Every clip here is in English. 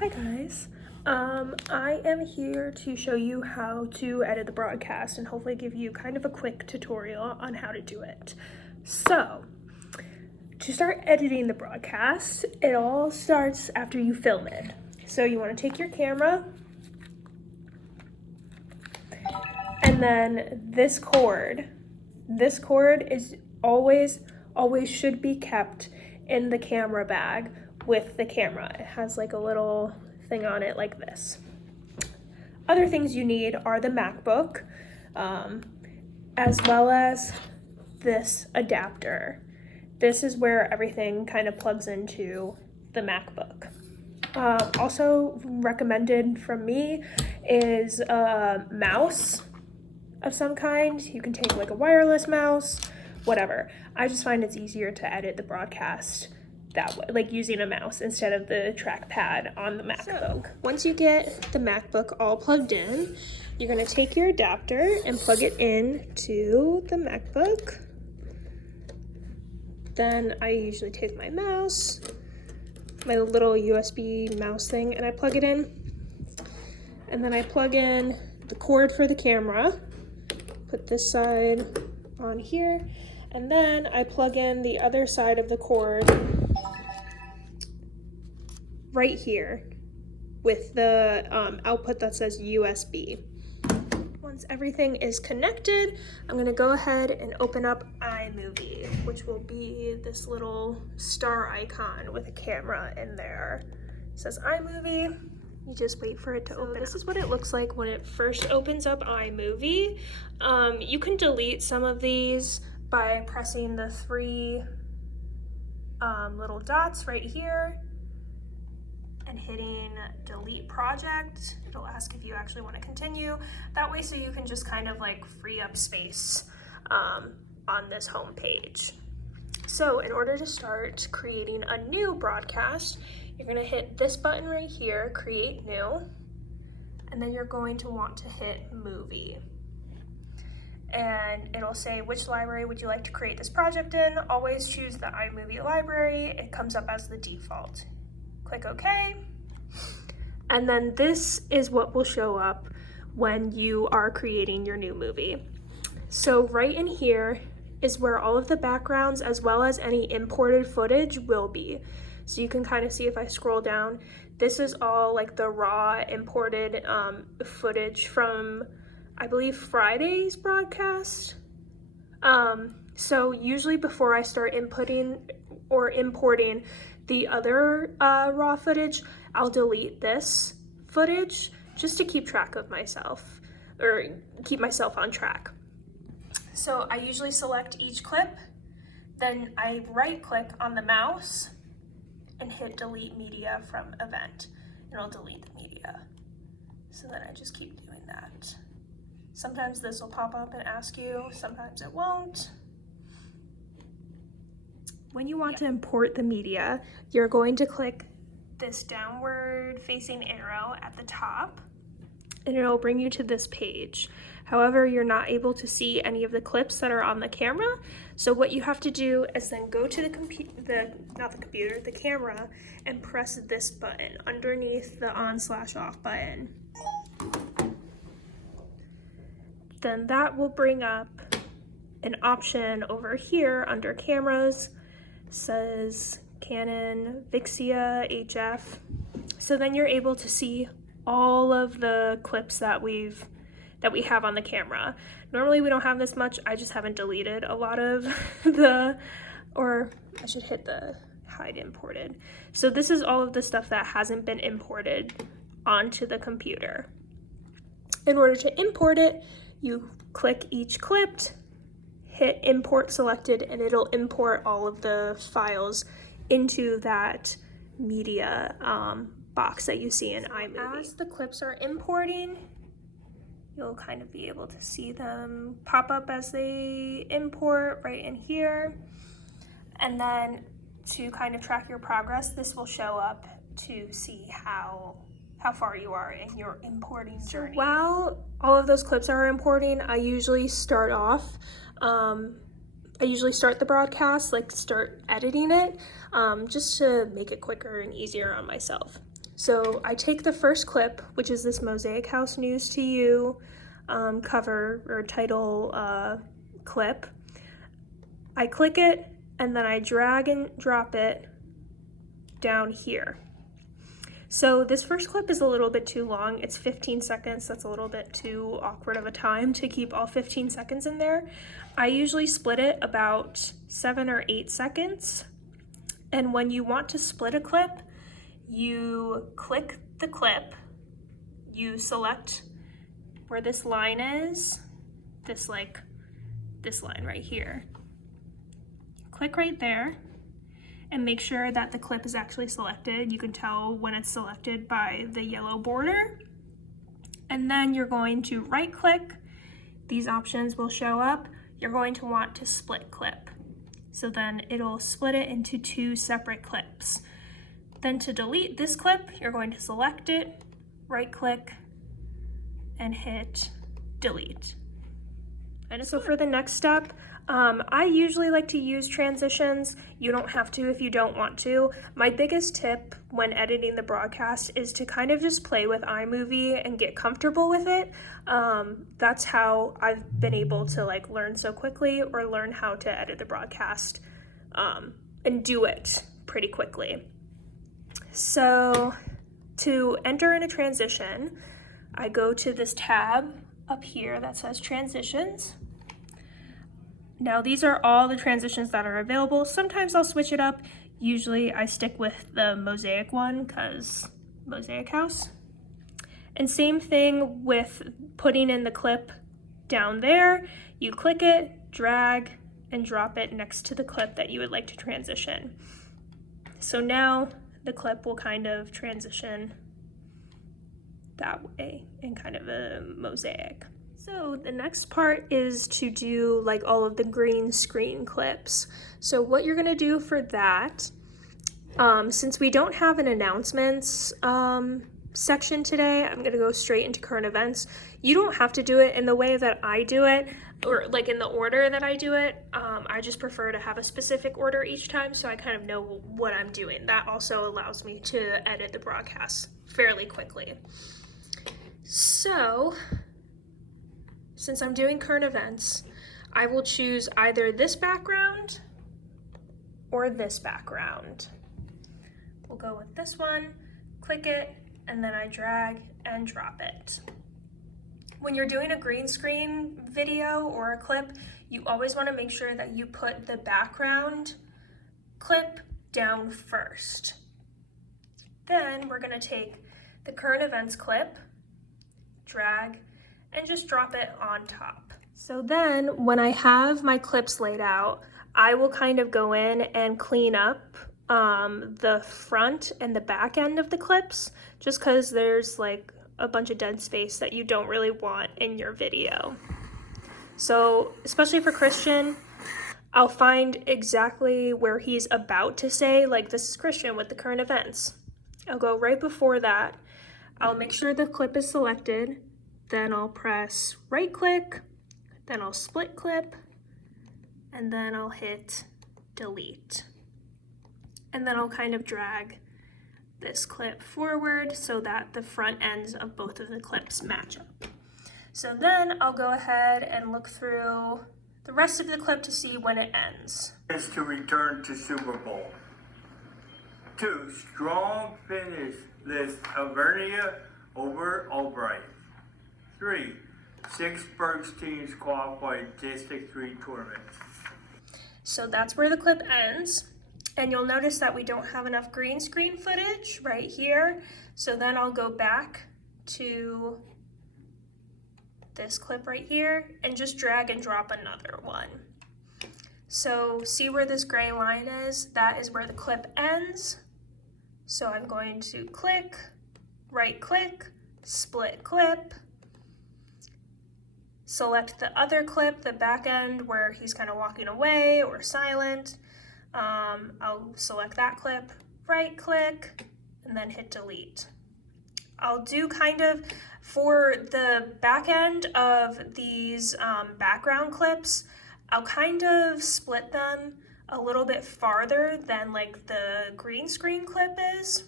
Hi guys, I am here to show you how to edit the broadcast and hopefully give you kind of a quick tutorial on how to do it. So, to start editing the broadcast, it all starts after you film it. So you want to take your camera, and then this cord is always should be kept in the camera bag with the camera. It has like a little thing on it like this. Other things you need are the MacBook, as well as this adapter. This is where everything kind of plugs into the MacBook. Also recommended from me is a mouse of some kind. You can take like a wireless mouse, whatever. I just find it's easier to edit the broadcast that way, like using a mouse instead of the trackpad on the MacBook. So, once you get the MacBook all plugged in, you're gonna take your adapter and plug it in to the MacBook. Then I usually take my mouse, my little USB mouse thing, and I plug it in. And then I plug in the cord for the camera, put this side on here, and then I plug in the other side of the cord right here with the output that says USB. Once everything is connected, I'm gonna go ahead and open up iMovie, which will be this little star icon with a camera in there. It says iMovie. You just wait for it to open. This is what it looks like when it first opens up iMovie. You can delete some of these by pressing the three little dots right here and hitting delete project. It'll ask if you actually want to continue. That way, so you can just kind of like free up space on this home page. So in order to start creating a new broadcast, you're gonna hit this button right here, create new, and then you're going to want to hit movie. And it'll say, which library would you like to create this project in? Always choose the iMovie library. It comes up as the default. Click OK. And then this is what will show up when you are creating your new movie. So right in here is where all of the backgrounds as well as any imported footage will be. So you can kind of see if I scroll down, this is all like the raw imported footage from, I believe, Friday's broadcast. So usually before I start inputting or importing the other raw footage, I'll delete this footage just to keep track of myself, or keep myself on track. So I usually select each clip, then I right click on the mouse and hit delete media from event, and it'll delete the media. So then I just keep doing that. Sometimes this will pop up and ask you, sometimes it won't. When you want to import the media, you're going to click this downward facing arrow at the top, and it'll bring you to this page. However, you're not able to see any of the clips that are on the camera. So what you have to do is then go to the camera, and press this button underneath the on/off button. Then that will bring up an option over here under cameras, says Canon, Vixia, HF. So then you're able to see all of the clips that we have on the camera. Normally we don't have this much. I just haven't deleted a lot of or I should hit the hide imported. So this is all of the stuff that hasn't been imported onto the computer. In order to import it, you click each clip, hit import selected, and it'll import all of the files into that media box that you see in iMovie. As the clips are importing, you'll kind of be able to see them pop up as they import right in here. And then to kind of track your progress, this will show up to see how far you are in your importing journey. While all of those clips are importing, I usually start off, I usually start the broadcast, like start editing it, just to make it quicker and easier on myself. So I take the first clip, which is this Mosaic House News to You cover or title clip. I click it and then I drag and drop it down here. So this first clip is a little bit too long. It's 15 seconds. That's a little bit too awkward of a time to keep all 15 seconds in there. I usually split it about 7 or 8 seconds. And when you want to split a clip, you click the clip, you select where this line is, this line right here. Click right there and make sure that the clip is actually selected. You can tell when it's selected by the yellow border. And then you're going to right click. These options will show up. You're going to want to split clip. So then it'll split it into 2 separate clips. Then to delete this clip, you're going to select it, right click, and hit delete. And so for the next step, I usually like to use transitions. You don't have to if you don't want to. My biggest tip when editing the broadcast is to kind of just play with iMovie and get comfortable with it. That's how I've been able to like learn so quickly or learn how to edit the broadcast and do it pretty quickly. So to enter in a transition, I go to this tab up here that says transitions. Now these are all the transitions that are available. Sometimes I'll switch it up. Usually I stick with the Mosaic one because Mosaic House. And same thing with putting in the clip down there. You click it, drag, and drop it next to the clip that you would like to transition. So now the clip will kind of transition that way in kind of a mosaic. So the next part is to do like all of the green screen clips. So what you're gonna do for that, since we don't have an announcements section today, I'm gonna go straight into current events. You don't have to do it in the way that I do it, or like in the order that I do it. I just prefer to have a specific order each time so I kind of know what I'm doing. That also allows me to edit the broadcast fairly quickly. So, since I'm doing current events, I will choose either this background or this background. We'll go with this one, click it, and then I drag and drop it. When you're doing a green screen video or a clip, you always want to make sure that you put the background clip down first. Then we're going to take the current events clip, drag, and just drop it on top. So then when I have my clips laid out, I will kind of go in and clean up the front and the back end of the clips, just because there's like a bunch of dead space that you don't really want in your video. So especially for Christian, I'll find exactly where he's about to say, like, this is Christian with the current events. I'll go right before that. I'll make sure the clip is selected. Then I'll press right click, then I'll split clip, and then I'll hit delete. And then I'll kind of drag this clip forward so that the front ends of both of the clips match up. So then I'll go ahead and look through the rest of the clip to see when it ends. Is to return to Super Bowl. 2, strong finish list Alvernia over Albright. 3, 6 Berks teams qualified District 3 tournaments. So that's where the clip ends. And you'll notice that we don't have enough green screen footage right here. So then I'll go back to this clip right here and just drag and drop another one. So see where this gray line is? That is where the clip ends. So I'm going to click, right click, split clip, select the other clip, the back end where he's kind of walking away or silent. I'll select that clip, right click, and then hit delete. I'll do kind of, for the back end of these background clips, I'll kind of split them a little bit farther than like the green screen clip is.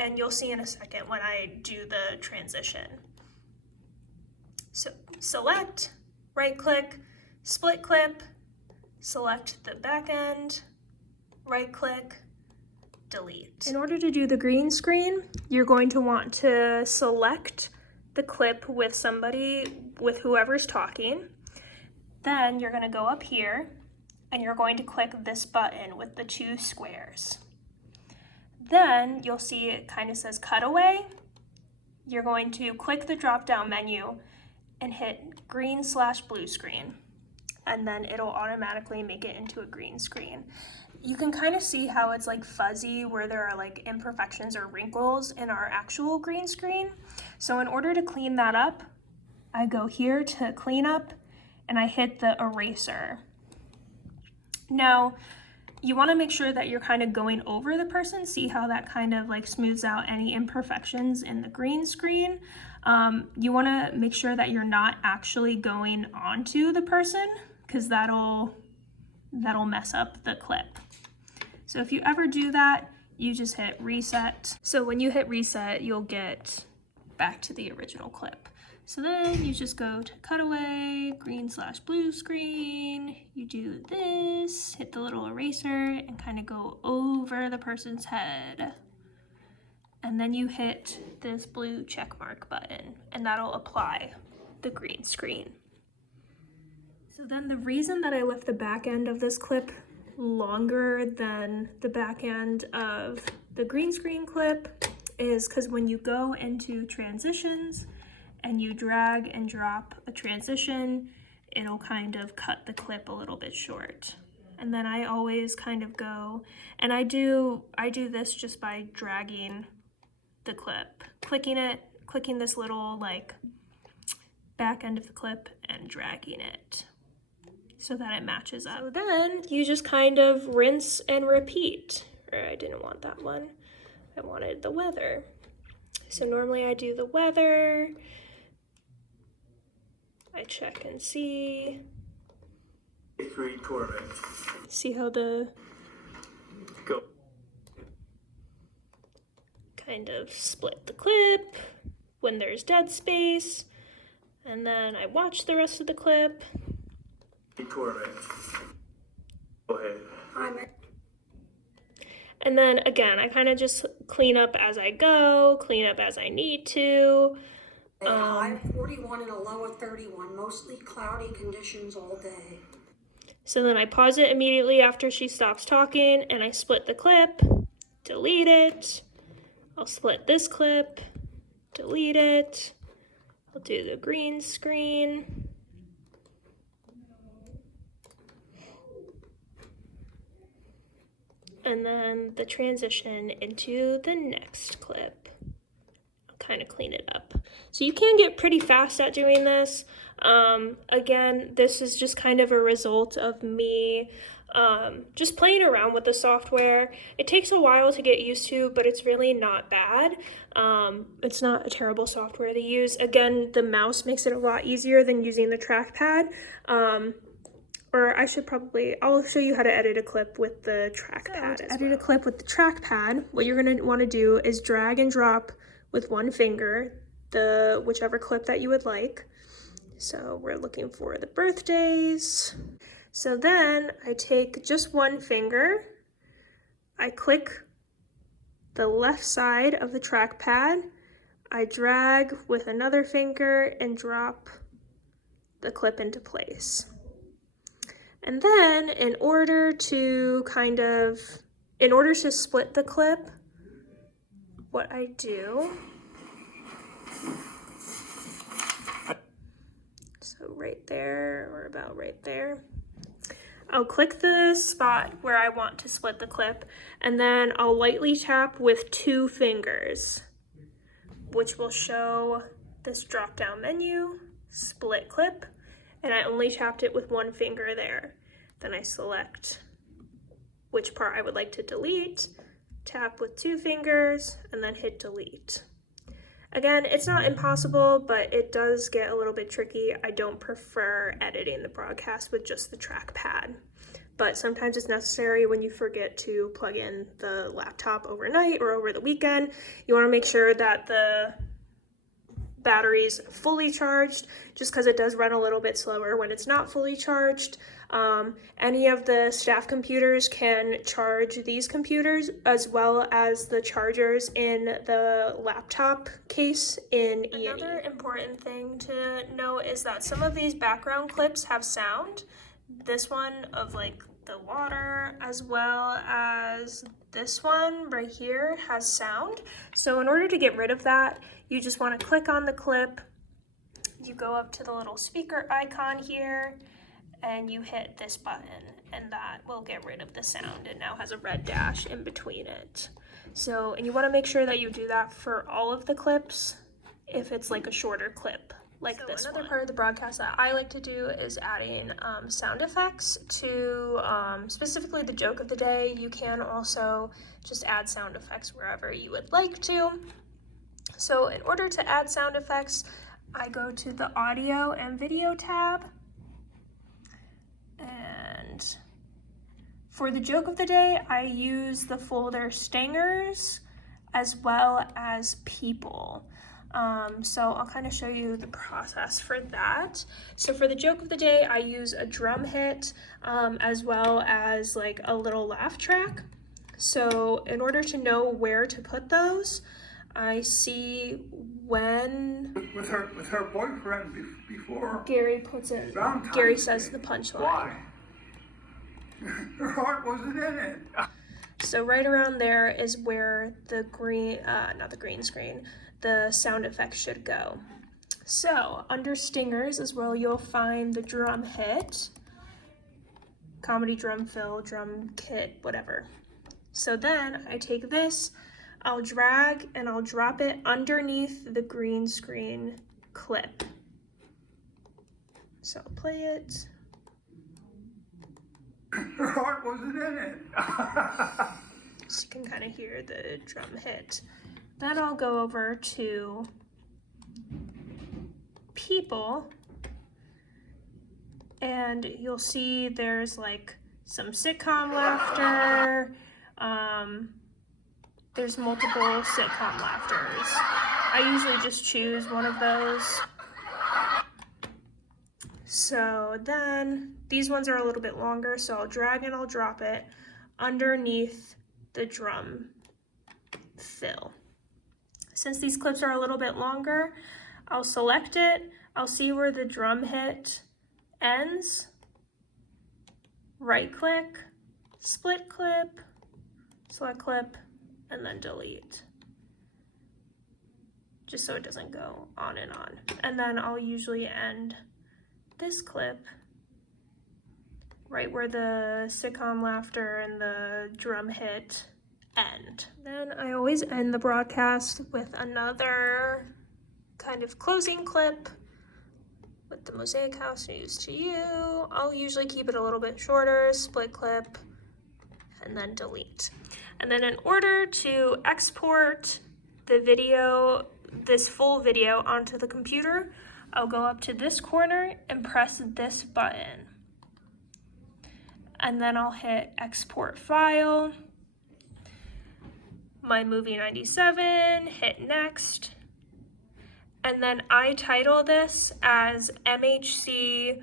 and you'll see in a second when I do the transition. So select, right click, split clip, select the back end, right click, delete. In order to do the green screen, you're going to want to select the clip with somebody, with whoever's talking. Then you're going to go up here and you're going to click this button with the 2 squares. Then you'll see it kind of says cutaway. You're going to click the drop down menu and hit green/blue screen, and then it'll automatically make it into a green screen. You can kind of see how it's like fuzzy where there are like imperfections or wrinkles in our actual green screen. So in order to clean that up, I go here to clean up and I hit the eraser. Now, you want to make sure that you're kind of going over the person, see how that kind of like smooths out any imperfections in the green screen. You want to make sure that you're not actually going onto the person, because that'll mess up the clip. So if you ever do that, you just hit reset. So when you hit reset, you'll get back to the original clip. So then you just go to cutaway, green/blue screen, you do this, hit the little eraser and kind of go over the person's head. And then you hit this blue check mark button and that'll apply the green screen. So then the reason that I left the back end of this clip longer than the back end of the green screen clip is because when you go into transitions and you drag and drop a transition, it'll kind of cut the clip a little bit short. And then I always kind of go, and I do this just by dragging the clip, clicking this little like back end of the clip and dragging it so that it matches up. So then you just kind of rinse and repeat. Or I didn't want that one. I wanted the weather. So normally I do the weather. I check and see. 3 torments. See how the Go. kind of split the clip when there's dead space. And then I watch the rest of the clip. 3 torments. Go ahead. And then again, I kind of just clean up as I go, clean up as I need to. A high of 41 and a low of 31, mostly cloudy conditions all day. So then I pause it immediately after she stops talking and I split the clip, delete it. I'll split this clip, delete it. I'll do the green screen. And then the transition into the next clip. I'll kind of clean it up. So you can get pretty fast at doing this. Again, this is just kind of a result of me just playing around with the software. It takes a while to get used to, but it's really not bad. It's not a terrible software to use. Again, the mouse makes it a lot easier than using the trackpad. Or I'll show you how to edit a clip with the trackpad. So to edit a clip with the trackpad, what you're gonna wanna do is drag and drop with one finger whichever clip that you would like. So we're looking for the birthdays. So then I take just one finger, I click the left side of the trackpad, I drag with another finger and drop the clip into place. And then in order to split the clip, what I do, so right there, or about right there, I'll click the spot where I want to split the clip, and then I'll lightly tap with 2 fingers, which will show this drop-down menu, split clip, and I only tapped it with 1 finger there. Then I select which part I would like to delete, tap with 2 fingers, and then hit delete. Again, it's not impossible, but it does get a little bit tricky. I don't prefer editing the broadcast with just the trackpad. but sometimes it's necessary when you forget to plug in the laptop overnight or over the weekend. You want to make sure that the battery's fully charged, just because it does run a little bit slower when it's not fully charged. Any of the staff computers can charge these computers, as well as the chargers in the laptop case in E&E. Another important thing to know is that some of these background clips have sound. This one of like the water, as well as this one right here, has sound. So in order to get rid of that, you just want to click on the clip, you go up to the little speaker icon here, and you hit this button, and that will get rid of the sound. It now has a red dash in between it. So, and you want to make sure that you do that for all of the clips if it's like a shorter clip like this one. Another part of the broadcast that I like to do is adding sound effects to specifically the joke of the day. You can also just add sound effects wherever you would like to. So in order to add sound effects, I go to the audio and video tab, and for the joke of the day, I use the folder Stingers as well as People. So I'll kind of show you the process for that. So for the joke of the day, I use a drum hit as well as like a little laugh track. So in order to know where to put those, I see when with her boyfriend before Gary puts it. Valentine's Gary says Day. the punchline. Why? Her heart wasn't in it. So right around there is where the not the green screen, the sound effects should go. So under Stingers as well, you'll find the drum hit, comedy drum fill, drum kit, whatever. So then I take this, I'll drag and I'll drop it underneath the green screen clip. So I'll play it. Her heart wasn't in it. So you can kind of hear the drum hit. Then I'll go over to People, and you'll see there's like some sitcom laughter. There's multiple sitcom laughters. I usually just choose one of those. So then these ones are a little bit longer, so I'll drag and I'll drop it underneath the drum fill. Since these clips are a little bit longer, I'll select it, I'll see where the drum hit ends, right click, split clip, select clip, and then delete. Just so it doesn't go on and on. And then I'll usually end this clip right where the sitcom laughter and the drum hit end. Then I always end the broadcast with another kind of closing clip with the Mosaic House News to You. I'll usually keep it a little bit shorter, split clip, and then delete. And then in order to export the video, this full video onto the computer, I'll go up to this corner and press this button. And then I'll hit export file, my movie 97, hit next. And then I title this as MHC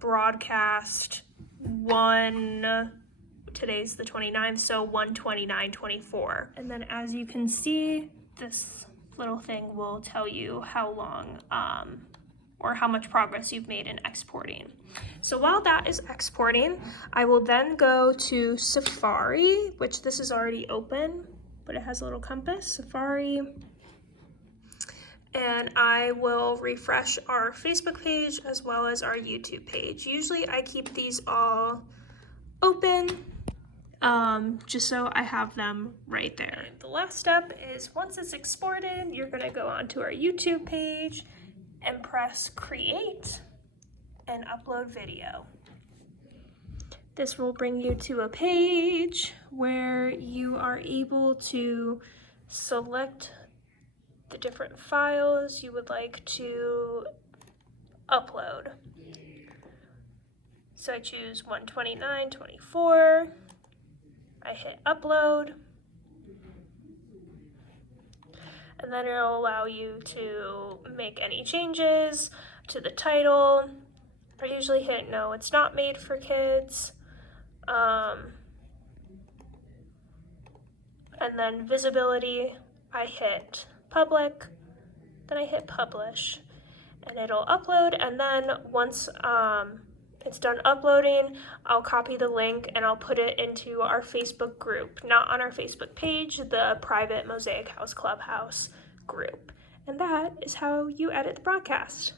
broadcast 1, today's the 29th, so 1/29/24. And then as you can see, this little thing will tell you how long or how much progress you've made in exporting. So while that is exporting, I will then go to Safari, which this is already open, but it has a little compass, Safari. And I will refresh our Facebook page as well as our YouTube page. Usually I keep these all open, just so I have them right there. The last step is once it's exported, you're gonna go onto our YouTube page and press create and upload video. This will bring you to a page where you are able to select the different files you would like to upload. So I choose 129.24. I hit upload. And then it'll allow you to make any changes to the title. I usually hit no, it's not made for kids. And then visibility, I hit public, then I hit publish, and it'll upload. And then once it's done uploading, I'll copy the link and I'll put it into our Facebook group, not on our Facebook page, the private Mosaic House Clubhouse group. And that is how you edit the broadcast.